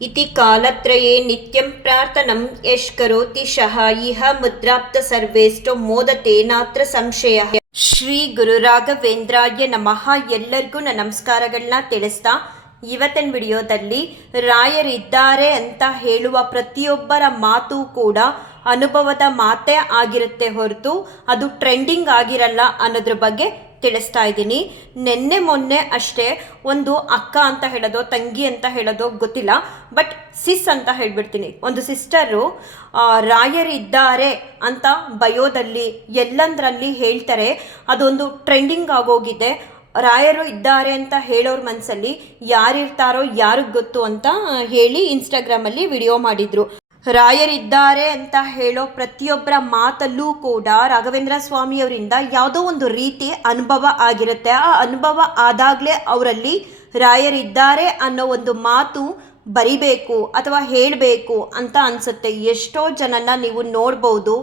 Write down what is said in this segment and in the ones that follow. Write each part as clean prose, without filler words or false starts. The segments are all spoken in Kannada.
इति कालत्रये नित्यं प्रार्थनं यश करोति शः इह मुद्राप्त सर्वेष्टो मोदते नात्र ಸಂಶಯ. ಶ್ರೀ ಗುರು ರಾಘವೇಂದ್ರಾಯ ನಮಃ. ಎಲ್ಲರಿಗೂ ನನ್ನ ನಮಸ್ಕಾರಗಳನ್ನ ತಿಳಿಸ್ತಾ ಇವತ್ತಿನ ವಿಡಿಯೋದಲ್ಲಿ ರಾಯರಿದ್ದಾರೆ ಅಂತ ಹೇಳುವ ಪ್ರತಿಯೊಬ್ಬರ ಮಾತು ಕೂಡ ಅನುಭವದ ಮಾತೇ ಆಗಿರುತ್ತೆ ಹೊರತು ಅದು ಟ್ರೆಂಡಿಂಗ್ ಆಗಿರಲ್ಲ ಅನ್ನೋದ್ರ ಬಗ್ಗೆ ತಿಳಿಸ್ತಾ ಇದ್ದೀನಿ. ನಿನ್ನೆ ಮೊನ್ನೆ ಅಷ್ಟೇ ಒಂದು ಅಕ್ಕ ಅಂತ ಹೇಳೋದು, ತಂಗಿ ಅಂತ ಹೇಳೋದು ಗೊತ್ತಿಲ್ಲ, ಬಟ್ ಸಿಸ್ ಅಂತ ಹೇಳ್ಬಿಡ್ತೀನಿ. ಒಂದು ಸಿಸ್ಟರು ರಾಯರಿದ್ದಾರೆ ಅಂತ ಬಯೋದಲ್ಲಿ ಎಲ್ಲಂದ್ರಲ್ಲಿ ಹೇಳ್ತಾರೆ. ಅದೊಂದು ಟ್ರೆಂಡಿಂಗ್ ಆಗೋಗಿದೆ. ರಾಯರು ಇದ್ದಾರೆ ಅಂತ ಹೇಳೋರ ಮನಸ್ಸಲ್ಲಿ ಯಾರಿರ್ತಾರೋ ಯಾರಿಗೆ ಗೊತ್ತು ಅಂತ ಹೇಳಿ ಇನ್ಸ್ಟಾಗ್ರಾಮಲ್ಲಿ ವಿಡಿಯೋ ಮಾಡಿದ್ರು. ರಾಯರಿದ್ದಾರೆ ಅಂತ ಹೇಳೋ ಪ್ರತಿಯೊಬ್ಬರ ಮಾತಲ್ಲೂ ಕೂಡ ರಾಘವೇಂದ್ರ ಸ್ವಾಮಿಯವರಿಂದ ಯಾವುದೋ ಒಂದು ರೀತಿ ಅನುಭವ ಆಗಿರುತ್ತೆ. ಆ ಅನುಭವ ಆದಾಗಲೇ ಅವರಲ್ಲಿ ರಾಯರಿದ್ದಾರೆ ಅನ್ನೋ ಒಂದು ಮಾತು ಬರಿಬೇಕು ಅಥವಾ ಹೇಳಬೇಕು ಅಂತ ಅನಿಸುತ್ತೆ. ಎಷ್ಟೋ ಜನನ ನೀವು ನೋಡ್ಬೋದು,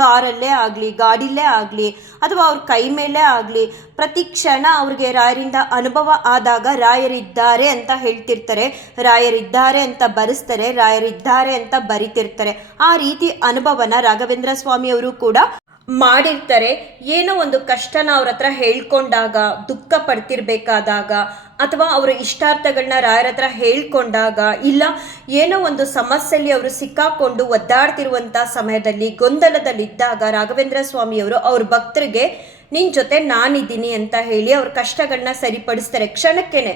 ಕಾರಲ್ಲೇ ಆಗಲಿ, ಗಾಡಿಲೇ ಆಗಲಿ, ಅಥವಾ ಅವ್ರ ಕೈ ಮೇಲೇ ಆಗಲಿ, ಪ್ರತಿ ಕ್ಷಣ ಅವ್ರಿಗೆ ರಾಯರಿಂದ ಅನುಭವ ಆದಾಗ ರಾಯರಿದ್ದಾರೆ ಅಂತ ಹೇಳ್ತಿರ್ತಾರೆ, ರಾಯರಿದ್ದಾರೆ ಅಂತ ಬರೆಸ್ತಾರೆ, ರಾಯರಿದ್ದಾರೆ ಅಂತ ಬರಿತಿರ್ತಾರೆ. ಆ ರೀತಿ ಅನುಭವನ ರಾಘವೇಂದ್ರ ಸ್ವಾಮಿಯವರು ಕೂಡ ಮಾಡಿರ್ತಾರೆ. ಏನೋ ಒಂದು ಕಷ್ಟನ ಅವ್ರ ಹತ್ರ ಹೇಳ್ಕೊಂಡಾಗ, ದುಃಖ ಪಡ್ತಿರ್ಬೇಕಾದಾಗ, ಅಥವಾ ಅವರ ಇಷ್ಟಾರ್ಥಗಳನ್ನ ರಾಯರ ಹತ್ರ ಹೇಳ್ಕೊಂಡಾಗ, ಇಲ್ಲ ಏನೋ ಒಂದು ಸಮಸ್ಯೆಯಲ್ಲಿ ಅವರು ಸಿಕ್ಕಾಕೊಂಡು ಒದ್ದಾಡ್ತಿರುವಂಥ ಸಮಯದಲ್ಲಿ, ಗೊಂದಲದಲ್ಲಿದ್ದಾಗ ರಾಘವೇಂದ್ರ ಸ್ವಾಮಿಯವರು ಅವ್ರ ಭಕ್ತರಿಗೆ ನಿನ್ನ ಜೊತೆ ನಾನಿದ್ದೀನಿ ಅಂತ ಹೇಳಿ ಅವ್ರ ಕಷ್ಟಗಳನ್ನ ಸರಿಪಡಿಸ್ತಾರೆ ಕ್ಷಣಕ್ಕೇನೆ.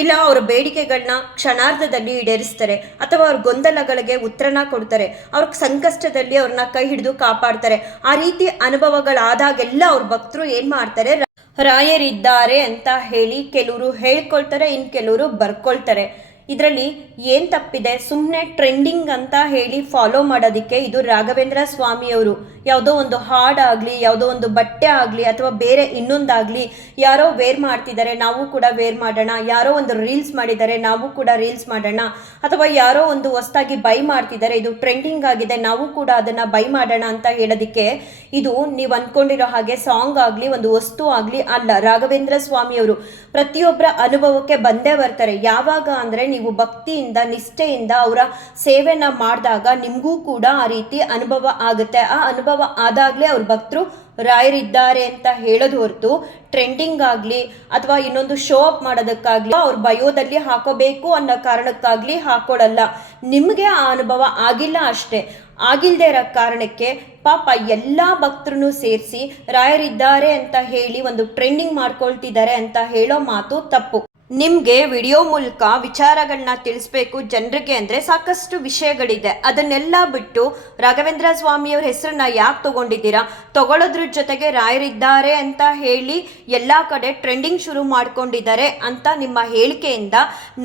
ಇಲ್ಲ ಅವರ ಬೇಡಿಕೆಗಳನ್ನ ಕ್ಷಣಾರ್ಧದಲ್ಲಿ ಈಡೇರಿಸ್ತಾರೆ, ಅಥವಾ ಅವ್ರ ಗೊಂದಲಗಳಿಗೆ ಉತ್ತರನ ಕೊಡ್ತಾರೆ, ಅವ್ರ ಸಂಕಷ್ಟದಲ್ಲಿ ಅವ್ರನ್ನ ಕೈ ಹಿಡಿದು ಕಾಪಾಡ್ತಾರೆ. ಆ ರೀತಿ ಅನುಭವಗಳಾದಾಗೆಲ್ಲ ಅವ್ರ ಭಕ್ತರು ಏನು ಮಾಡ್ತಾರೆ, ರಾಯರಿದ್ದಾರೆ ಅಂತ ಹೇಳಿ ಕೆಲವರು ಹೇಳ್ಕೊಳ್ತಾರೆ, ಇನ್ನು ಕೆಲವರು ಬರ್ಕೊಳ್ತಾರೆ. ಇದರಲ್ಲಿ ಏನು ತಪ್ಪಿದೆ? ಸುಮ್ಮನೆ ಟ್ರೆಂಡಿಂಗ್ ಅಂತ ಹೇಳಿ ಫಾಲೋ ಮಾಡೋದಕ್ಕೆ ಇದು ರಾಘವೇಂದ್ರ ಸ್ವಾಮಿಯವರು ಯಾವುದೋ ಒಂದು ಹಾಡಾಗಲಿ, ಯಾವುದೋ ಒಂದು ಬಟ್ಟೆ ಆಗಲಿ, ಅಥವಾ ಬೇರೆ ಇನ್ನೊಂದಾಗಲಿ, ಯಾರೋ ವೇರ್ ಮಾಡ್ತಿದ್ದಾರೆ ನಾವು ಕೂಡ ವೇರ್ ಮಾಡೋಣ, ಯಾರೋ ಒಂದು ರೀಲ್ಸ್ ಮಾಡಿದ್ದಾರೆ ನಾವು ಕೂಡ ರೀಲ್ಸ್ ಮಾಡೋಣ, ಅಥವಾ ಯಾರೋ ಒಂದು ಹೊಸ್ದಾಗಿ ಬೈ ಮಾಡ್ತಿದ್ದಾರೆ, ಇದು ಟ್ರೆಂಡಿಂಗ್ ಆಗಿದೆ ನಾವು ಕೂಡ ಅದನ್ನು ಬೈ ಮಾಡೋಣ ಅಂತ ಹೇಳೋದಕ್ಕೆ ಇದು ನೀವು ಅಂದ್ಕೊಂಡಿರೋ ಹಾಗೆ ಸಾಂಗ್ ಆಗಲಿ, ಒಂದು ವಸ್ತು ಆಗಲಿ ಅಲ್ಲ. ರಾಘವೇಂದ್ರ ಸ್ವಾಮಿಯವರು ಪ್ರತಿಯೊಬ್ಬರ ಅನುಭವಕ್ಕೆ ಬಂದೇ ಬರ್ತಾರೆ. ಯಾವಾಗ ಅಂದರೆ ನೀವು ಭಕ್ತಿಯಿಂದ, ನಿಷ್ಠೆಯಿಂದ ಅವರ ಸೇವೆನ ಮಾಡಿದಾಗ ನಿಮಗೂ ಕೂಡ ಆ ರೀತಿ ಅನುಭವ ಆಗುತ್ತೆ. ಆ ಅನುಭವ ಆದಾಗಲೇ ಅವ್ರ ಭಕ್ತರು ರಾಯರಿದ್ದಾರೆ ಅಂತ ಹೇಳೋದು ಹೊರತು ಟ್ರೆಂಡಿಂಗ್ ಆಗಲಿ ಅಥವಾ ಇನ್ನೊಂದು ಶೋ ಅಪ್ ಮಾಡೋದಕ್ಕಾಗಲಿ, ಅವ್ರ ಬಯೋದಲ್ಲಿ ಹಾಕೋಬೇಕು ಅನ್ನೋ ಕಾರಣಕ್ಕಾಗಲಿ ಹಾಕೊಳ್ಳಲ್ಲ. ನಿಮಗೆ ಆ ಅನುಭವ ಆಗಿಲ್ಲ ಅಷ್ಟೇ. ಆಗಿಲ್ಲದೆ ಇರೋ ಕಾರಣಕ್ಕೆ ಪಾಪ ಎಲ್ಲ ಭಕ್ತರನ್ನು ಸೇರಿಸಿ ರಾಯರಿದ್ದಾರೆ ಅಂತ ಹೇಳಿ ಒಂದು ಟ್ರೆಂಡಿಂಗ್ ಮಾಡ್ಕೊಳ್ತಿದ್ದಾರೆ ಅಂತ ಹೇಳೋ ಮಾತು ತಪ್ಪು. ನಿಮಗೆ ವಿಡಿಯೋ ಮೂಲಕ ವಿಚಾರಗಳನ್ನ ತಿಳಿಸ್ಬೇಕು ಜನರಿಗೆ ಅಂದರೆ ಸಾಕಷ್ಟು ವಿಷಯಗಳಿದೆ. ಅದನ್ನೆಲ್ಲ ಬಿಟ್ಟು ರಾಘವೇಂದ್ರ ಸ್ವಾಮಿಯವ್ರ ಹೆಸರನ್ನ ಯಾಕೆ ತಗೊಂಡಿದ್ದೀರಾ? ತಗೊಳ್ಳೋದ್ರ ಜೊತೆಗೆ ರಾಯರಿದ್ದಾರೆ ಅಂತ ಹೇಳಿ ಎಲ್ಲ ಕಡೆ ಟ್ರೆಂಡಿಂಗ್ ಶುರು ಮಾಡ್ಕೊಂಡಿದ್ದಾರೆ ಅಂತ ನಿಮ್ಮ ಹೇಳಿಕೆಯಿಂದ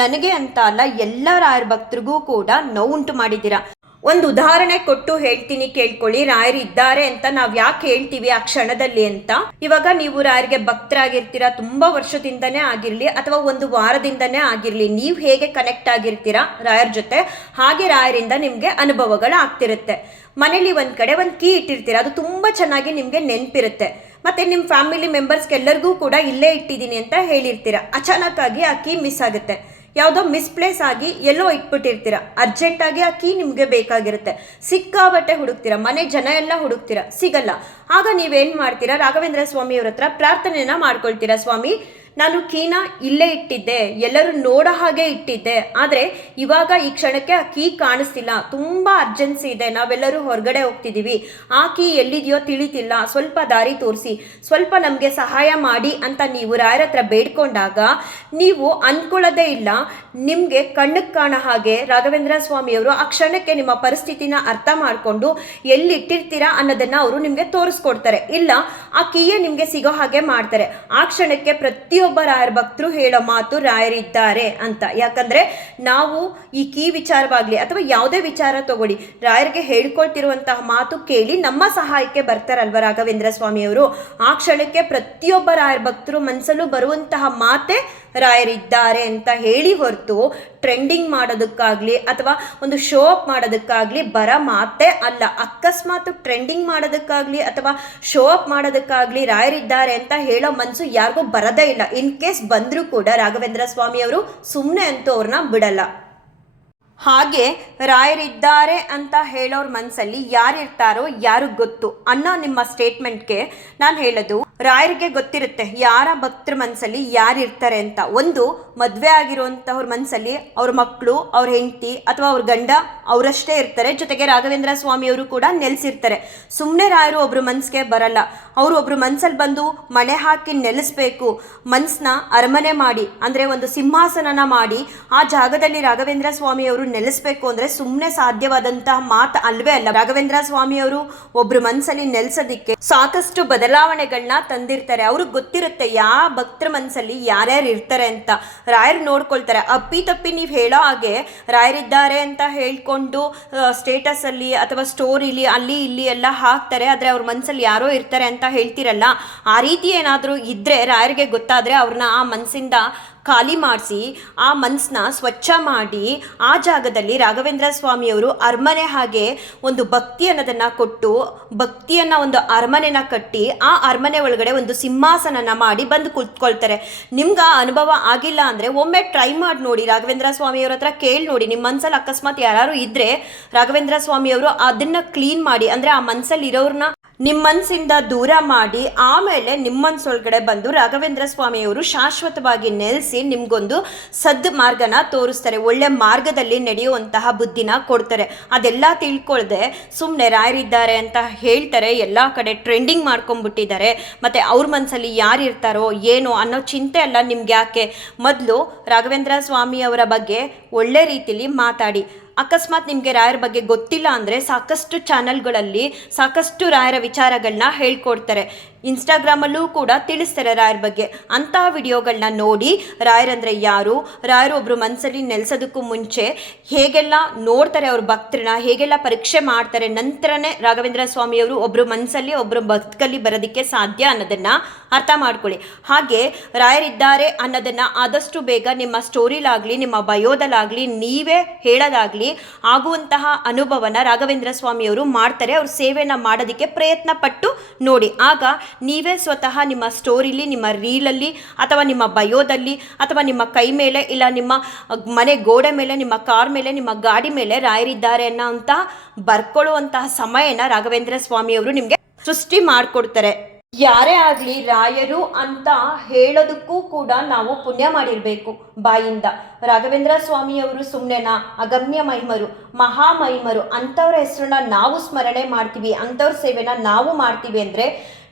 ನನಗೆ ಅಂತ ಅಲ್ಲ, ಎಲ್ಲ ರಾಯರ ಭಕ್ತರಿಗೂ ಕೂಡ ನೋವುಂಟು ಮಾಡಿದ್ದೀರಾ. ಒಂದು ಉದಾಹರಣೆ ಕೊಟ್ಟು ಹೇಳ್ತೀನಿ, ಕೇಳ್ಕೊಳ್ಳಿ. ರಾಯರಿದ್ದಾರೆ ಅಂತ ನಾವು ಯಾಕೆ ಹೇಳ್ತೀವಿ ಆ ಕ್ಷಣದಲ್ಲಿ ಅಂತ. ಇವಾಗ ನೀವು ರಾಯರಿಗೆ ಭಕ್ತರಾಗಿರ್ತೀರಾ, ತುಂಬಾ ವರ್ಷದಿಂದನೇ ಆಗಿರ್ಲಿ ಅಥವಾ ಒಂದು ವಾರದಿಂದನೇ ಆಗಿರ್ಲಿ, ನೀವು ಹೇಗೆ ಕನೆಕ್ಟ್ ಆಗಿರ್ತೀರಾ ರಾಯರ ಜೊತೆ, ಹಾಗೆ ರಾಯರಿಂದ ನಿಮ್ಗೆ ಅನುಭವಗಳು ಆಗ್ತಿರುತ್ತೆ. ಮನೇಲಿ ಒಂದ್ ಕಡೆ ಒಂದು ಕೀ ಇಟ್ಟಿರ್ತೀರಾ, ಅದು ತುಂಬಾ ಚೆನ್ನಾಗಿ ನಿಮ್ಗೆ ನೆನಪಿರುತ್ತೆ. ಮತ್ತೆ ನಿಮ್ಮ ಫ್ಯಾಮಿಲಿ ಮೆಂಬರ್ಸ್ಗೆಲ್ಲರಿಗೂ ಕೂಡ ಇಲ್ಲೇ ಇಟ್ಟಿದ್ದೀನಿ ಅಂತ ಹೇಳಿರ್ತೀರಾ. ಅಚಾನಕ್ ಆಗಿ ಆ ಕೀ ಮಿಸ್ ಆಗುತ್ತೆ, ಯಾವುದೋ ಮಿಸ್ಪ್ಲೇಸ್ ಆಗಿ ಎಲ್ಲೋ ಇಟ್ಬಿಟ್ಟಿರ್ತೀರ. ಅರ್ಜೆಂಟಾಗಿ ಆ ಕೀ ನಿಮಗೆ ಬೇಕಾಗಿರುತ್ತೆ. ಸಿಕ್ಕಾಬಟ್ಟೆ ಹುಡುಕ್ತೀರಾ, ಮನೆ ಜನ ಎಲ್ಲ ಹುಡುಕ್ತೀರಾ, ಸಿಗಲ್ಲ. ಆಗ ನೀವೇನು ಮಾಡ್ತೀರಾ? ರಾಘವೇಂದ್ರ ಸ್ವಾಮಿಯವ್ರ ಹತ್ರ ಪ್ರಾರ್ಥನೆನ ಮಾಡ್ಕೊಳ್ತೀರಾ. ಸ್ವಾಮಿ, ನಾನು ಕೀನ ಇಲ್ಲೇ ಇಟ್ಟಿದ್ದೆ, ಎಲ್ಲರೂ ನೋಡೋ ಹಾಗೆ ಇಟ್ಟಿದ್ದೆ, ಆದರೆ ಇವಾಗ ಈ ಕ್ಷಣಕ್ಕೆ ಆ ಕೀ ಕಾಣಿಸ್ತಿಲ್ಲ, ತುಂಬ ಅರ್ಜೆನ್ಸಿ ಇದೆ, ನಾವೆಲ್ಲರೂ ಹೊರಗಡೆ ಹೋಗ್ತಿದ್ದೀವಿ, ಆ ಕೀ ಎಲ್ಲಿದೆಯೋ ತಿಳಿತಿಲ್ಲ, ಸ್ವಲ್ಪ ದಾರಿ ತೋರಿಸಿ, ಸ್ವಲ್ಪ ನಮಗೆ ಸಹಾಯ ಮಾಡಿ ಅಂತ ನೀವು ರಾಯರ ಹತ್ರ ಬೇಡ್ಕೊಂಡಾಗ ನೀವು ಅಂದ್ಕೊಳ್ಳೋದೇ ಇಲ್ಲ, ನಿಮಗೆ ಕಣ್ಣಿಗೆ ಕಾಣೋ ಹಾಗೆ ರಾಘವೇಂದ್ರ ಸ್ವಾಮಿಯವರು ಆ ಕ್ಷಣಕ್ಕೆ ನಿಮ್ಮ ಪರಿಸ್ಥಿತಿನ ಅರ್ಥ ಮಾಡಿಕೊಂಡು ಎಲ್ಲಿಟ್ಟಿರ್ತೀರಾ ಅನ್ನೋದನ್ನು ಅವರು ನಿಮಗೆ ತೋರಿಸ್ಕೊಡ್ತಾರೆ. ಇಲ್ಲ, ಆ ಕೀಯೇ ನಿಮಗೆ ಸಿಗೋ ಹಾಗೆ ಮಾಡ್ತಾರೆ. ಆ ಕ್ಷಣಕ್ಕೆ ಪ್ರತಿಯೊಬ್ಬ ರಾಯರ ಭಕ್ತರು ಹೇಳೋ ಮಾತು ರಾಯರಿದ್ದಾರೆ ಅಂತ. ಯಾಕಂದ್ರೆ ನಾವು ಈ ಕೀ ವಿಚಾರವಾಗ್ಲಿ ಅಥವಾ ಯಾವುದೇ ವಿಚಾರ ತಗೊಳ್ಳಿ, ರಾಯರಿಗೆ ಹೇಳ್ಕೊಳ್ತಿರುವಂತಹ ಮಾತು ಕೇಳಿ ನಮ್ಮ ಸಹಾಯಕ್ಕೆ ಬರ್ತಾರಲ್ವ ರಾಘವೇಂದ್ರ ಸ್ವಾಮಿಯವರು. ಆ ಕ್ಷಣಕ್ಕೆ ಪ್ರತಿಯೊಬ್ಬ ರಾಯರ ಭಕ್ತರು ಮನಸ್ಸಲ್ಲೂ ಬರುವಂತಹ ಮಾತೆ ರಾಯರಿದ್ದಾರೆ ಅಂತ ಹೇಳಿ ಹೊರತು ಟ್ರೆಂಡಿಂಗ್ ಮಾಡೋದಕ್ಕಾಗಲಿ ಅಥವಾ ಒಂದು ಶೋ ಅಪ್ ಮಾಡೋದಕ್ಕಾಗಲಿ ಬರ ಮಾತೇ ಅಲ್ಲ. ಅಕಸ್ಮಾತ್ ಟ್ರೆಂಡಿಂಗ್ ಮಾಡೋದಕ್ಕಾಗಲಿ ಅಥವಾ ಶೋ ಅಪ್ ಮಾಡೋದಕ್ಕಾಗಲಿ ರಾಯರಿದ್ದಾರೆ ಅಂತ ಹೇಳೋ ಮನಸ್ಸು ಯಾರಿಗೂ ಬರೋದೇ ಇಲ್ಲ. ಇನ್ ಕೇಸ್ ಬಂದರೂ ಕೂಡ ರಾಘವೇಂದ್ರ ಸ್ವಾಮಿಯವರು ಸುಮ್ಮನೆ ಅಂತೂ ಅವ್ರನ್ನ ಬಿಡಲ್ಲ. ಹಾಗೆ ರಾಯರಿದ್ದಾರೆ ಅಂತ ಹೇಳೋರ ಮನಸ್ಸಲ್ಲಿ ಯಾರಿರ್ತಾರೋ ಯಾರಿಗೆ ಗೊತ್ತು ಅನ್ನೋ ನಿಮ್ಮ ಸ್ಟೇಟ್ಮೆಂಟ್ಗೆ ನಾನು ಹೇಳೋದು, ರಾಯರಿಗೆ ಗೊತ್ತಿರುತ್ತೆ ಯಾರ ಭಕ್ತರ ಮನಸ್ಸಲ್ಲಿ ಯಾರಿರ್ತಾರೆ ಅಂತ. ಒಂದು ಮದುವೆ ಆಗಿರುವಂಥವ್ರ ಮನಸ್ಸಲ್ಲಿ ಅವ್ರ ಮಕ್ಕಳು, ಅವ್ರ ಹೆಂಡತಿ ಅಥವಾ ಅವ್ರ ಗಂಡ ಅವರಷ್ಟೇ ಇರ್ತಾರೆ, ಜೊತೆಗೆ ರಾಘವೇಂದ್ರ ಸ್ವಾಮಿಯವರು ಕೂಡ ನೆಲೆಸಿರ್ತಾರೆ. ಸುಮ್ಮನೆ ರಾಯರು ಒಬ್ರು ಮನಸ್ಸಿಗೆ ಬರಲ್ಲ. ಅವರು ಒಬ್ರು ಮನಸ್ಸಲ್ಲಿ ಬಂದು ಮಣೆ ಹಾಕಿ ನೆಲೆಸ್ಬೇಕು, ಮನಸ್ಸನ್ನ ಅರಮನೆ ಮಾಡಿ ಅಂದರೆ ಒಂದು ಸಿಂಹಾಸನನ ಮಾಡಿ ಆ ಜಾಗದಲ್ಲಿ ರಾಘವೇಂದ್ರ ಸ್ವಾಮಿಯವರು ನೆಲೆಸ್ಬೇಕು ಅಂದರೆ ಸುಮ್ಮನೆ ಸಾಧ್ಯವಾದಂತಹ ಮಾತು ಅಲ್ವೇ ಅಲ್ಲ. ರಾಘವೇಂದ್ರ ಸ್ವಾಮಿಯವರು ಒಬ್ರು ಮನಸ್ಸಲ್ಲಿ ನೆಲೆಸೋದಿಕ್ಕೆ ಸಾಕಷ್ಟು ಬದಲಾವಣೆಗಳನ್ನ ತಂದಿರ್ತಾರೆ. ಅವ್ರಿಗೆ ಗೊತ್ತಿರುತ್ತೆ ಯಾವ ಭಕ್ತರ ಮನಸ್ಸಲ್ಲಿ ಯಾರ್ಯಾರು ಇರ್ತಾರೆ ಅಂತ. ರಾಯರು ನೋಡ್ಕೊಳ್ತಾರೆ. ಅಪ್ಪಿ ತಪ್ಪಿ ನೀವು ಹೇಳೋ ಹಾಗೆ ರಾಯರಿದ್ದಾರೆ ಅಂತ ಹೇಳ್ಕೊಂಡು ಸ್ಟೇಟಸಲ್ಲಿ ಅಥವಾ ಸ್ಟೋರಿಲಿ ಅಲ್ಲಿ ಇಲ್ಲಿ ಎಲ್ಲ ಹಾಕ್ತಾರೆ, ಆದರೆ ಅವ್ರ ಮನಸ್ಸಲ್ಲಿ ಯಾರೋ ಇರ್ತಾರೆ ಅಂತ ಹೇಳ್ತಿರಲ್ಲ. ಆ ರೀತಿ ಏನಾದರೂ ಇದ್ದರೆ ರಾಯರಿಗೆ ಗೊತ್ತಾದರೆ ಅವ್ರನ್ನ ಆ ಮನಸ್ಸಿಂದ ಖಾಲಿ ಮಾಡಿಸಿ ಆ ಮನಸ್ಸನ್ನ ಸ್ವಚ್ಛ ಮಾಡಿ ಆ ಜಾಗದಲ್ಲಿ ರಾಘವೇಂದ್ರ ಸ್ವಾಮಿಯವರು ಅರಮನೆ ಹಾಗೆ ಒಂದು ಭಕ್ತಿ ಅನ್ನೋದನ್ನು ಕೊಟ್ಟು, ಭಕ್ತಿಯನ್ನು ಒಂದು ಅರಮನೆನ ಕಟ್ಟಿ ಆ ಅರಮನೆ ಒಳಗಡೆ ಒಂದು ಸಿಂಹಾಸನನ ಮಾಡಿ ಬಂದು ಕುತ್ಕೊಳ್ತಾರೆ. ನಿಮ್ಗೆ ಆ ಅನುಭವ ಆಗಿಲ್ಲ ಅಂದರೆ ಒಮ್ಮೆ ಟ್ರೈ ಮಾಡಿ ನೋಡಿ, ರಾಘವೇಂದ್ರ ಸ್ವಾಮಿಯವ್ರ ಹತ್ರ ಕೇಳಿ ನೋಡಿ. ನಿಮ್ಮ ಮನಸ್ಸಲ್ಲಿ ಅಕಸ್ಮಾತ್ ಯಾರು ಇದ್ದರೆ ರಾಘವೇಂದ್ರ ಸ್ವಾಮಿಯವರು ಅದನ್ನು ಕ್ಲೀನ್ ಮಾಡಿ, ಅಂದರೆ ಆ ಮನಸ್ಸಲ್ಲಿ ಇರೋರನ್ನ ನಿಮ್ಮ ಮನಸ್ಸಿಂದ ದೂರ ಮಾಡಿ ಆಮೇಲೆ ನಿಮ್ಮ ಮನಸ್ಸೊಳಗಡೆ ಬಂದು ರಾಘವೇಂದ್ರ ಸ್ವಾಮಿಯವರು ಶಾಶ್ವತವಾಗಿ ನೆಲೆಸಿ ನಿಮಗೊಂದು ಸದ್ ಮಾರ್ಗನ ತೋರಿಸ್ತಾರೆ, ಒಳ್ಳೆ ಮಾರ್ಗದಲ್ಲಿ ನಡೆಯುವಂತಹ ಬುದ್ಧಿನ ಕೊಡ್ತಾರೆ. ಅದೆಲ್ಲ ತಿಳ್ಕೊಳ್ದೆ ಸುಮ್ಮನೆ ರಾಯರಿದ್ದಾರೆ ಅಂತ ಹೇಳ್ತಾರೆ, ಎಲ್ಲ ಕಡೆ ಟ್ರೆಂಡಿಂಗ್ ಮಾಡ್ಕೊಂಡ್ಬಿಟ್ಟಿದ್ದಾರೆ. ಮತ್ತು ಅವ್ರ ಮನಸ್ಸಲ್ಲಿ ಯಾರು ಇರ್ತಾರೋ ಏನೋ ಅನ್ನೋ ಚಿಂತೆ ಎಲ್ಲ ನಿಮ್ಗೆ ಯಾಕೆ? ಮೊದಲು ರಾಘವೇಂದ್ರ ಸ್ವಾಮಿಯವರ ಬಗ್ಗೆ ಒಳ್ಳೆ ರೀತಿಯಲ್ಲಿ ಮಾತಾಡಿ. ಅಕಸ್ಮಾತ್ ನಿಮಗೆ ರಾಯರ ಬಗ್ಗೆ ಗೊತ್ತಿಲ್ಲ ಅಂದರೆ ಸಾಕಷ್ಟು ಚಾನಲ್ಗಳಲ್ಲಿ ಸಾಕಷ್ಟು ರಾಯರ ವಿಚಾರಗಳನ್ನ ಹೇಳ್ಕೊಡ್ತಾರೆ. ಇನ್ಸ್ಟಾಗ್ರಾಮಲ್ಲೂ ಕೂಡ ತಿಳಿಸ್ತಾರೆ ರಾಯರ ಬಗ್ಗೆ. ಅಂತಹ ವಿಡಿಯೋಗಳನ್ನ ನೋಡಿ ರಾಯರಂದರೆ ಯಾರು, ರಾಯರು ಒಬ್ಬರು ಮನಸ್ಸಲ್ಲಿ ನೆಲೆಸೋದಕ್ಕೂ ಮುಂಚೆ ಹೇಗೆಲ್ಲ ನೋಡ್ತಾರೆ ಅವ್ರ ಭಕ್ತರನ್ನ, ಹೇಗೆಲ್ಲ ಪರೀಕ್ಷೆ ಮಾಡ್ತಾರೆ, ನಂತರನೇ ರಾಘವೇಂದ್ರ ಸ್ವಾಮಿಯವರು ಒಬ್ಬರು ಮನಸ್ಸಲ್ಲಿ ಒಬ್ಬರು ಭಕ್ತಲ್ಲಿ ಬರೋದಕ್ಕೆ ಸಾಧ್ಯ ಅನ್ನೋದನ್ನು ಅರ್ಥ ಮಾಡ್ಕೊಳ್ಳಿ. ಹಾಗೆ ರಾಯರಿದ್ದಾರೆ ಅನ್ನೋದನ್ನು ಆದಷ್ಟು ಬೇಗ ನಿಮ್ಮ ಸ್ಟೋರಿಲಾಗಲಿ ನಿಮ್ಮ ಬಯೋದಲ್ಲಾಗಲಿ ನೀವೇ ಹೇಳೋದಾಗಲಿ ಆಗುವಂತಹ ಅನುಭವನ ರಾಘವೇಂದ್ರ ಸ್ವಾಮಿಯವರು ಮಾಡ್ತಾರೆ. ಅವ್ರ ಸೇವೆನ ಮಾಡೋದಕ್ಕೆ ಪ್ರಯತ್ನ ಪಟ್ಟು ನೋಡಿ. ಆಗ ನೀವೇ ಸ್ವತಃ ನಿಮ್ಮ ಸ್ಟೋರಿಲಿ, ನಿಮ್ಮ ರೀಲಲ್ಲಿ ಅಥವಾ ನಿಮ್ಮ ಬಯೋದಲ್ಲಿ ಅಥವಾ ನಿಮ್ಮ ಕೈ ಮೇಲೆ ಇಲ್ಲ ನಿಮ್ಮ ಮನೆ ಗೋಡೆ ಮೇಲೆ, ನಿಮ್ಮ ಕಾರ್ ಮೇಲೆ, ನಿಮ್ಮ ಗಾಡಿ ಮೇಲೆ ರಾಯರಿದ್ದಾರೆ ಅನ್ನೋ ಅಂತ ಬರ್ಕೊಳ್ಳುವಂತಹ ಸಮಯನ ರಾಘವೇಂದ್ರ ಸ್ವಾಮಿಯವರು ನಿಮಗೆ ಸೃಷ್ಟಿ ಮಾಡಿಕೊಡ್ತಾರೆ. ಯಾರೇ ಆಗಲಿ ರಾಯರು ಅಂತ ಹೇಳೋದಕ್ಕೂ ಕೂಡ ನಾವು ಪುಣ್ಯ ಮಾಡಿರಬೇಕು ಬಾಯಿಂದ. ರಾಘವೇಂದ್ರ ಸ್ವಾಮಿಯವರು ಸುಮ್ಮನೆನಾ? ಅಗಮ್ಯ ಮಹಿಮರು, ಮಹಾಮಹಿಮರು. ಅಂಥವ್ರ ಹೆಸರನ್ನ ನಾವು ಸ್ಮರಣೆ ಮಾಡ್ತೀವಿ, ಅಂಥವ್ರ ಸೇವೆನ ನಾವು ಮಾಡ್ತೀವಿ ಅಂದರೆ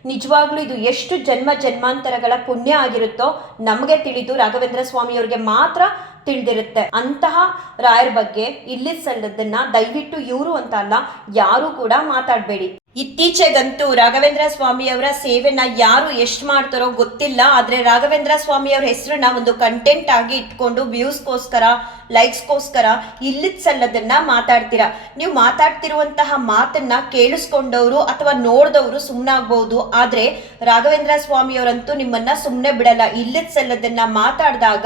ನಿಜವಾಗ್ಲೂ ಇದು ಎಷ್ಟು ಜನ್ಮ ಜನ್ಮಾಂತರಗಳ ಪುಣ್ಯ ಆಗಿರುತ್ತೋ ನಮಗೆ ತಿಳಿದು ರಾಘವೇಂದ್ರ ಸ್ವಾಮಿಯವ್ರಿಗೆ ಮಾತ್ರ ತಿಳಿದಿರುತ್ತೆ. ಅಂತಹ ರಾಯರ ಬಗ್ಗೆ ಇಲ್ಲಿ ಸಲ್ಲದನ್ನ ದಯವಿಟ್ಟು ಇವರು ಅಂತ ಅಲ್ಲ ಯಾರು ಕೂಡ ಮಾತಾಡಬೇಡಿ. ಇತ್ತೀಚೆಗಂತೂ ರಾಘವೇಂದ್ರ ಸ್ವಾಮಿಯವರ ಸೇವೆನ ಯಾರು ಎಷ್ಟು ಮಾಡ್ತಾರೋ ಗೊತ್ತಿಲ್ಲ, ಆದರೆ ರಾಘವೇಂದ್ರ ಸ್ವಾಮಿಯವ್ರ ಹೆಸರನ್ನ ಒಂದು ಕಂಟೆಂಟ್ ಆಗಿ ಇಟ್ಕೊಂಡು ವ್ಯೂಸ್ಗೋಸ್ಕರ, ಲೈಕ್ಸ್ಗೋಸ್ಕರ ಇಲ್ಲಿದ್ ಸಲ್ಲದನ್ನ ಮಾತಾಡ್ತೀರಾ. ನೀವು ಮಾತಾಡ್ತಿರುವಂತಹ ಮಾತನ್ನ ಕೇಳಿಸ್ಕೊಂಡವರು ಅಥವಾ ನೋಡಿದವರು ಸುಮ್ಮನಾಗ್ಬಹುದು, ಆದರೆ ರಾಘವೇಂದ್ರ ಸ್ವಾಮಿಯವರಂತೂ ನಿಮ್ಮನ್ನ ಸುಮ್ಮನೆ ಬಿಡಲ್ಲ. ಇಲ್ಲಿದ್ ಸಲ್ಲದನ್ನ ಮಾತಾಡಿದಾಗ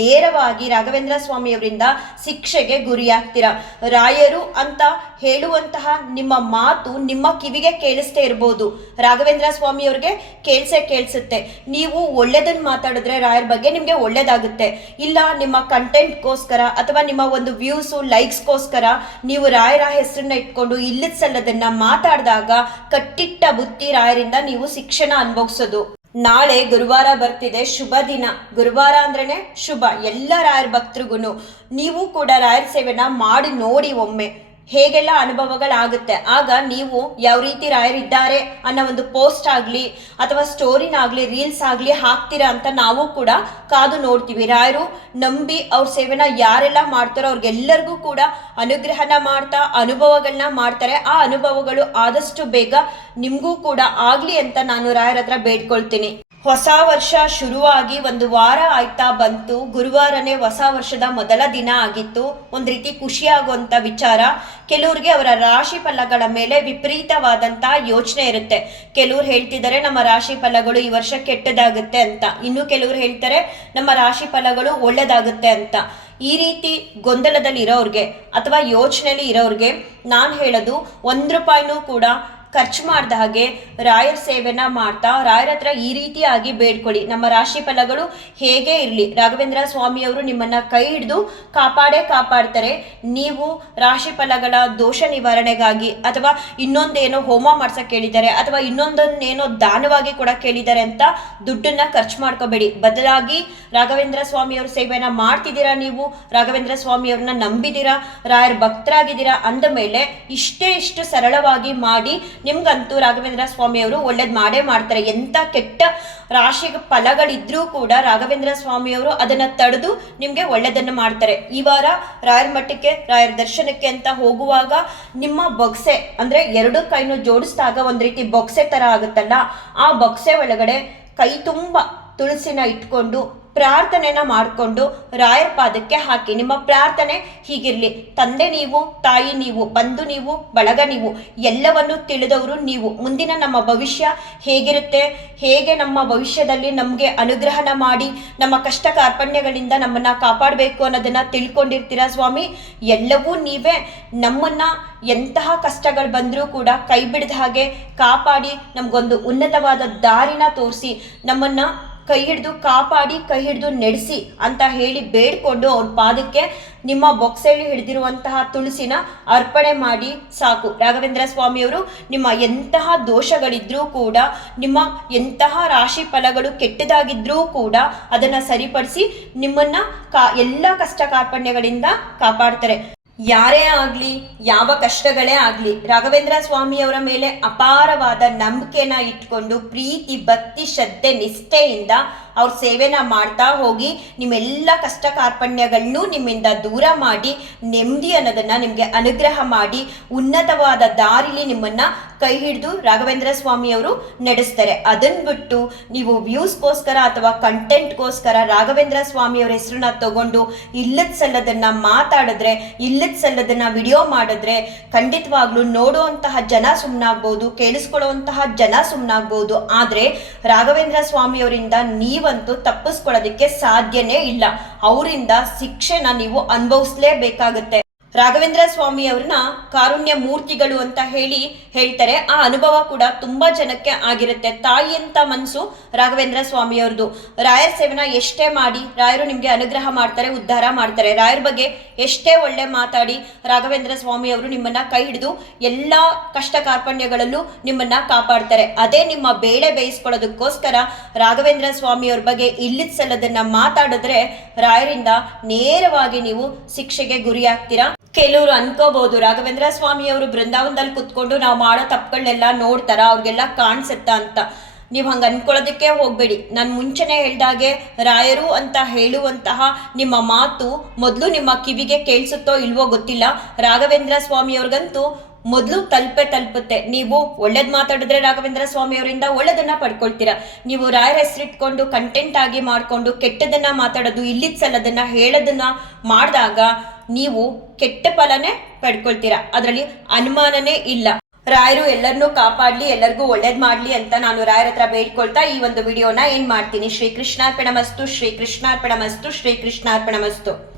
ನೇರವಾಗಿ ರಾಘವೇಂದ್ರ ಸ್ವಾಮಿಯವರಿಂದ ಶಿಕ್ಷೆಗೆ ಗುರಿಯಾಗ್ತೀರಾ. ರಾಯರು ಅಂತ ಹೇಳುವಂತಹ ನಿಮ್ಮ ಮಾತು ನಿಮ್ಮ ಕಿವಿಗೆ ಕೇಳಿಸ್ತೇ ಇರ್ಬೋದು, ರಾಘವೇಂದ್ರ ಸ್ವಾಮಿಯವ್ರಿಗೆ ಕೇಳಿಸುತ್ತೆ. ನೀವು ಒಳ್ಳೇದನ್ನು ಮಾತಾಡಿದ್ರೆ ರಾಯರ ಬಗ್ಗೆ ನಿಮಗೆ ಒಳ್ಳೇದಾಗುತ್ತೆ. ಇಲ್ಲ ನಿಮ್ಮ ಕಂಟೆಂಟ್ಗೋಸ್ಕರ ಅಥವಾ ನಿಮ್ಮ ಒಂದು ವ್ಯೂಸು ಲೈಕ್ಸ್ಗೋಸ್ಕರ ನೀವು ರಾಯರ ಹೆಸರನ್ನ ಇಟ್ಕೊಂಡು ಇಲ್ಲದ ಸಲ್ಲದನ್ನ ಮಾತಾಡಿದಾಗ ಕಟ್ಟಿಟ್ಟ ಬುತ್ತಿ ರಾಯರಿಂದ ನೀವು ಶಿಕ್ಷಣ ಅನುಭವಿಸೋದು. ನಾಳೆ ಗುರುವಾರ ಬರ್ತಿದೆ, ಶುಭ ದಿನ. ಗುರುವಾರ ಅಂದ್ರೇನೆ ಶುಭ ಎಲ್ಲ ರಾಯರ ಭಕ್ತರಿಗೂ. ನೀವು ಕೂಡ ರಾಯರ ಸೇವೆನ ಮಾಡಿ ನೋಡಿ ಒಮ್ಮೆ, ಹೇಗೆಲ್ಲ ಅನುಭವಗಳಾಗುತ್ತೆ. ಆಗ ನೀವು ಯಾವ ರೀತಿ ರಾಯರಿದ್ದಾರೆ ಅನ್ನೋ ಒಂದು ಪೋಸ್ಟ್ ಆಗಲಿ ಅಥವಾ ಸ್ಟೋರಿನಾಗಲಿ ರೀಲ್ಸ್ ಆಗಲಿ ಹಾಕ್ತೀರಾ ಅಂತ ನಾವು ಕೂಡ ಕಾದು ನೋಡ್ತೀವಿ. ರಾಯರು ನಂಬಿ ಅವ್ರ ಸೇವೆನ ಯಾರೆಲ್ಲ ಮಾಡ್ತಾರೋ ಅವ್ರಿಗೆಲ್ಲರಿಗೂ ಕೂಡ ಅನುಗ್ರಹನ ಮಾಡ್ತಾ ಅನುಭವಗಳನ್ನ ಮಾಡ್ತಾರೆ. ಆ ಅನುಭವಗಳು ಆದಷ್ಟು ಬೇಗ ನಿಮಗೂ ಕೂಡ ಆಗಲಿ ಅಂತ ನಾನು ರಾಯರ ಹತ್ರ ಬೇಡ್ಕೊಳ್ತೀನಿ. ಹೊಸ ವರ್ಷ ಶುರುವಾಗಿ ಒಂದು ವಾರ ಆಯ್ತಾ ಬಂತು. ಗುರುವಾರನೇ ಹೊಸ ವರ್ಷದ ಮೊದಲ ದಿನ ಆಗಿತ್ತು. ಒಂದು ರೀತಿ ಖುಷಿಯಾಗುವಂಥ ವಿಚಾರ. ಕೆಲವ್ರಿಗೆ ಅವರ ರಾಶಿ ಫಲಗಳ ಮೇಲೆ ವಿಪರೀತವಾದಂಥ ಯೋಚನೆ ಇರುತ್ತೆ. ಕೆಲವ್ರು ಹೇಳ್ತಿದ್ದಾರೆ ನಮ್ಮ ರಾಶಿ ಫಲಗಳು ಈ ವರ್ಷ ಕೆಟ್ಟದಾಗುತ್ತೆ ಅಂತ, ಇನ್ನು ಕೆಲವ್ರು ಹೇಳ್ತಾರೆ ನಮ್ಮ ರಾಶಿ ಫಲಗಳು ಒಳ್ಳೇದಾಗುತ್ತೆ ಅಂತ. ಈ ರೀತಿ ಗೊಂದಲದಲ್ಲಿ ಇರೋರಿಗೆ ಅಥವಾ ಯೋಚನೆಯಲ್ಲಿ ಇರೋರಿಗೆ ನಾನು ಹೇಳೋದು, 1 ರೂಪಾಯಿನೂ ಕೂಡ ಖರ್ಚು ಮಾಡ್ದ ಹಾಗೆ ರಾಯರ ಸೇವೆನ ಮಾಡ್ತಾ ರಾಯರ ಹತ್ರ ಈ ರೀತಿಯಾಗಿ ಬೇಡ್ಕೊಳ್ಳಿ. ನಮ್ಮ ರಾಶಿ ಫಲಗಳು ಹೇಗೆ ಇರಲಿ, ರಾಘವೇಂದ್ರ ಸ್ವಾಮಿಯವರು ನಿಮ್ಮನ್ನ ಕೈ ಹಿಡಿದು ಕಾಪಾಡ್ತಾರೆ. ನೀವು ರಾಶಿ ಫಲಗಳ ದೋಷ ನಿವಾರಣೆಗಾಗಿ ಅಥವಾ ಇನ್ನೊಂದೇನೋ ಹೋಮ ಮಾಡ್ಸಕ್ ಕೇಳಿದ್ದಾರೆ ಅಥವಾ ಇನ್ನೊಂದನ್ನೇನೋ ದಾನವಾಗಿ ಕೂಡ ಕೇಳಿದ್ದಾರೆ ಅಂತ ದುಡ್ಡನ್ನ ಖರ್ಚು ಮಾಡ್ಕೋಬೇಡಿ. ಬದಲಾಗಿ ರಾಘವೇಂದ್ರ ಸ್ವಾಮಿಯವ್ರ ಸೇವೆನ ಮಾಡ್ತಿದ್ದೀರಾ, ನೀವು ರಾಘವೇಂದ್ರ ಸ್ವಾಮಿಯವ್ರನ್ನ ನಂಬಿದ್ದೀರಾ, ರಾಯರ ಭಕ್ತರಾಗಿದ್ದೀರಾ ಅಂದ ಮೇಲೆ ಇಷ್ಟು ಸರಳವಾಗಿ ಮಾಡಿ ನಿಮ್ಗಂತೂ ರಾಘವೇಂದ್ರ ಸ್ವಾಮಿಯವರು ಒಳ್ಳೇದು ಮಾಡೇ ಮಾಡ್ತಾರೆ. ಎಂತ ಕೆಟ್ಟ ರಾಶಿ ಫಲಗಳಿದ್ರೂ ಕೂಡ ರಾಘವೇಂದ್ರ ಸ್ವಾಮಿಯವರು ಅದನ್ನ ತಡೆದು ನಿಮ್ಗೆ ಒಳ್ಳೇದನ್ನು ಮಾಡ್ತಾರೆ. ಈ ವಾರ ರಾಯರ ಮಠಕ್ಕೆ ರಾಯರ ದರ್ಶನಕ್ಕೆ ಅಂತ ಹೋಗುವಾಗ ನಿಮ್ಮ ಬೊಕ್ಸೆ ಅಂದ್ರೆ ಎರಡು ಕೈನು ಜೋಡಿಸಿದಾಗ ಒಂದ್ ರೀತಿ ಬೊಕ್ಸೆ ತರ ಆಗುತ್ತಲ್ಲ, ಆ ಬೊಕ್ಸೆ ಒಳಗಡೆ ಕೈ ತುಂಬ ತುಳಸಿನ ಇಟ್ಕೊಂಡು ಪ್ರಾರ್ಥನೆನ ಮಾಡಿಕೊಂಡು ರಾಯರ ಪಾದಕ್ಕೆ ಹಾಕಿ. ನಿಮ್ಮ ಪ್ರಾರ್ಥನೆ ಹೀಗಿರ್ಲಿ: ತಂದೆ ನೀವು, ತಾಯಿ ನೀವು, ಬಂಧು ನೀವು, ಬಳಗ ನೀವು, ಎಲ್ಲವನ್ನು ತಿಳಿದವರು ನೀವು. ಮುಂದಿನ ನಮ್ಮ ಭವಿಷ್ಯ ಹೇಗಿರುತ್ತೆ, ಹೇಗೆ ನಮ್ಮ ಭವಿಷ್ಯದಲ್ಲಿ ನಮಗೆ ಅನುಗ್ರಹನ ಮಾಡಿ ನಮ್ಮ ಕಷ್ಟ ಕಾರ್ಪಣ್ಯಗಳಿಂದ ನಮ್ಮನ್ನ ಕಾಪಾಡಬೇಕು ಅನ್ನೋದನ್ನ ತಿಳ್ಕೊಂಡಿರ್ತೀರಾ ಸ್ವಾಮಿ. ಎಲ್ಲವೂ ನೀವೇ. ನಮ್ಮನ್ನ ಎಂತಹ ಕಷ್ಟಗಳು ಬಂದರೂ ಕೂಡ ಕೈ ಬಿಡದ ಹಾಗೆ ಕಾಪಾಡಿ ನಮಗೊಂದು ಉನ್ನತವಾದ ದಾರಿನ ತೋರಿಸಿ ನಮ್ಮನ್ನ ಕೈ ಹಿಡಿದು ಕಾಪಾಡಿ, ಕೈ ಹಿಡಿದು ನಡೆಸಿ ಅಂತ ಹೇಳಿ ಬೇಡ್ಕೊಂಡು ಅವ್ರ ಪಾದಕ್ಕೆ ನಿಮ್ಮ ಬೊಕ್ಸೆಯಲ್ಲಿ ಹಿಡಿದಿರುವಂತಹ ತುಳಸಿನ ಅರ್ಪಣೆ ಮಾಡಿ ಸಾಕು. ರಾಘವೇಂದ್ರ ಸ್ವಾಮಿಯವರು ನಿಮ್ಮ ಎಂತಹ ದೋಷಗಳಿದ್ರೂ ಕೂಡ, ನಿಮ್ಮ ಎಂತಹ ರಾಶಿ ಫಲಗಳು ಕೆಟ್ಟದಾಗಿದ್ರೂ ಕೂಡ ಅದನ್ನ ಸರಿಪಡಿಸಿ ನಿಮ್ಮನ್ನ ಎಲ್ಲ ಕಷ್ಟ ಕಾರ್ಪಣ್ಯಗಳಿಂದ ಕಾಪಾಡ್ತಾರೆ. ಯಾರೇ ಆಗ್ಲಿ, ಯಾವ ಕಷ್ಟಗಳೇ ಆಗ್ಲಿ, ರಾಘವೇಂದ್ರ ಸ್ವಾಮಿಯವರ ಮೇಲೆ ಅಪಾರವಾದ ನಂಬಿಕೆನ ಇಟ್ಕೊಂಡು ಪ್ರೀತಿ, ಭಕ್ತಿ, ಶ್ರದ್ಧೆ, ನಿಷ್ಠೆಯಿಂದ ಅವ್ರ ಸೇವೆನ ಮಾಡ್ತಾ ಹೋಗಿ ನಿಮ್ಮೆಲ್ಲ ಕಷ್ಟ ಕಾರ್ಪಣ್ಯಗಳನ್ನು ನಿಮ್ಮಿಂದ ದೂರ ಮಾಡಿ ನೆಮ್ಮದಿ ಅನ್ನೋದನ್ನ ನಿಮ್ಗೆ ಅನುಗ್ರಹ ಮಾಡಿ ಉನ್ನತವಾದ ದಾರಿಲಿ ನಿಮ್ಮನ್ನ ಕೈ ಹಿಡಿದು ರಾಘವೇಂದ್ರ ಸ್ವಾಮಿಯವರು ನಡೆಸ್ತಾರೆ. ಅದನ್ನ ಬಿಟ್ಟು ನೀವು ವ್ಯೂಸ್ಗೋಸ್ಕರ ಅಥವಾ ಕಂಟೆಂಟ್ಗೋಸ್ಕರ ರಾಘವೇಂದ್ರ ಸ್ವಾಮಿಯವರ ಹೆಸರನ್ನ ತಗೊಂಡು ಇಲ್ಲದ ಸಲ್ಲದನ್ನ ಮಾತಾಡಿದ್ರೆ, ಇಲ್ಲದ ಸಲ್ಲದನ್ನ ವಿಡಿಯೋ ಮಾಡಿದ್ರೆ ಖಂಡಿತವಾಗ್ಲೂ ನೋಡುವಂತಹ ಜನ ಸುಮ್ಮನಾಗ್ಬೋದು, ಕೇಳಿಸ್ಕೊಳ್ಳುವಂತಹ ಜನ ಸುಮ್ಮನಾಗ್ಬೋದು. ಆದ್ರೆ ರಾಘವೇಂದ್ರ ಸ್ವಾಮಿಯವರಿಂದ ನೀವಂತೂ ತಪ್ಪಿಸ್ಕೊಳ್ಳೋದಕ್ಕೆ ಸಾಧ್ಯನೇ ಇಲ್ಲ. ಅವರಿಂದ ಶಿಕ್ಷೆನ ನೀವು ಅನುಭವಿಸ್ಲೇಬೇಕಾಗುತ್ತೆ. ರಾಘವೇಂದ್ರ ಸ್ವಾಮಿ ಅವ್ರನ್ನ ಕಾರುಣ್ಯ ಮೂರ್ತಿಗಳು ಅಂತ ಹೇಳ್ತಾರೆ. ಆ ಅನುಭವ ಕೂಡ ತುಂಬಾ ಜನಕ್ಕೆ ಆಗಿರುತ್ತೆ. ತಾಯಿ ಅಂತ ಮನ್ಸು ರಾಘವೇಂದ್ರ ಸ್ವಾಮಿ ಅವ್ರದ್ದು. ರಾಯರ ಸೇವೆನ ಎಷ್ಟೇ ಮಾಡಿ ರಾಯರು ನಿಮ್ಗೆ ಅನುಗ್ರಹ ಮಾಡ್ತಾರೆ, ಉದ್ಧಾರ ಮಾಡ್ತಾರೆ. ರಾಯರ ಬಗ್ಗೆ ಎಷ್ಟೇ ಒಳ್ಳೆ ಮಾತಾಡಿ ರಾಘವೇಂದ್ರ ಸ್ವಾಮಿ ಅವರು ನಿಮ್ಮನ್ನ ಕೈ ಹಿಡಿದು ಎಲ್ಲಾ ಕಷ್ಟ ಕಾರ್ಪಣ್ಯಗಳಲ್ಲೂ ನಿಮ್ಮನ್ನ ಕಾಪಾಡ್ತಾರೆ. ಅದೇ ನಿಮ್ಮ ಬೇಳೆ ಬೇಯಿಸ್ಕೊಳ್ಳೋದಕ್ಕೋಸ್ಕರ ರಾಘವೇಂದ್ರ ಸ್ವಾಮಿ ಅವ್ರ ಬಗ್ಗೆ ಇಲ್ಲಿದ್ ಸಲ್ಲದನ್ನ ಮಾತಾಡಿದ್ರೆ ರಾಯರಿಂದ ನೇರವಾಗಿ ನೀವು ಶಿಕ್ಷೆಗೆ ಗುರಿಯಾಗ್ತೀರಾ. ಕೆಲವರು ಅನ್ಕೋಬಹುದು, ರಾಘವೇಂದ್ರ ಸ್ವಾಮಿ ಅವರು ಬೃಂದಾವನದಲ್ಲಿ ಕುತ್ಕೊಂಡು ನಾವು ಮಾಡೋ ತಪ್ಪುಗಳನ್ನೆಲ್ಲ ನೋಡ್ತಾರ, ಅವ್ರಿಗೆಲ್ಲ ಕಾಣಿಸುತ್ತ ಅಂತ. ನೀವು ಹಂಗೆ ಅನ್ಕೊಳ್ಳೋದಕ್ಕೆ ಹೋಗ್ಬೇಡಿ. ನಾನು ಮುಂಚೆನೆ ಹೇಳ್ದಾಗೆ ರಾಯರು ಅಂತ ಹೇಳುವಂತಹ ನಿಮ್ಮ ಮಾತು ಮೊದಲು ನಿಮ್ಮ ಕಿವಿಗೆ ಕೇಳಿಸುತ್ತೋ ಇಲ್ವೋ ಗೊತ್ತಿಲ್ಲ, ರಾಘವೇಂದ್ರ ಸ್ವಾಮಿ ಅವ್ರಿಗಂತೂ ಮೊದಲು ತಲುಪುತ್ತೆ. ನೀವು ಒಳ್ಳೇದ್ ಮಾತಾಡಿದ್ರೆ ರಾಘವೇಂದ್ರ ಸ್ವಾಮಿ ಅವರಿಂದ ಒಳ್ಳೇದನ್ನ ಪಡ್ಕೊಳ್ತೀರಾ. ನೀವು ರಾಯರ ಹೆಸರಿಟ್ಕೊಂಡು ಕಂಟೆಂಟ್ ಆಗಿ ಮಾಡ್ಕೊಂಡು ಕೆಟ್ಟದನ್ನ ಮಾತಾಡೋದು, ಇಲ್ಲಿದ್ ಸಲ್ಲದನ್ನ ಹೇಳೋದನ್ನ ಮಾಡಿದಾಗ ನೀವು ಕೆಟ್ಟ ಫಲನೇ ಪಡ್ಕೊಳ್ತೀರಾ. ಅದರಲ್ಲಿ ಅನುಮಾನನೇ ಇಲ್ಲ. ರಾಯರು ಎಲ್ಲರನ್ನೂ ಕಾಪಾಡ್ಲಿ, ಎಲ್ಲರಿಗೂ ಒಳ್ಳೇದ್ ಮಾಡ್ಲಿ ಅಂತ ನಾನು ರಾಯರ ಹತ್ರ ಬೇಡ್ಕೊಳ್ತಾ ಈ ಒಂದು ವಿಡಿಯೋನ ಏನ್ ಮಾಡ್ತೀನಿ. ಶ್ರೀ ಕೃಷ್ಣಾರ್ಪಣಮಸ್ತು, ಶ್ರೀ ಕೃಷ್ಣಾರ್ಪಣಮಸ್ತು, ಶ್ರೀ ಕೃಷ್ಣಾರ್ಪಣಮಸ್ತು.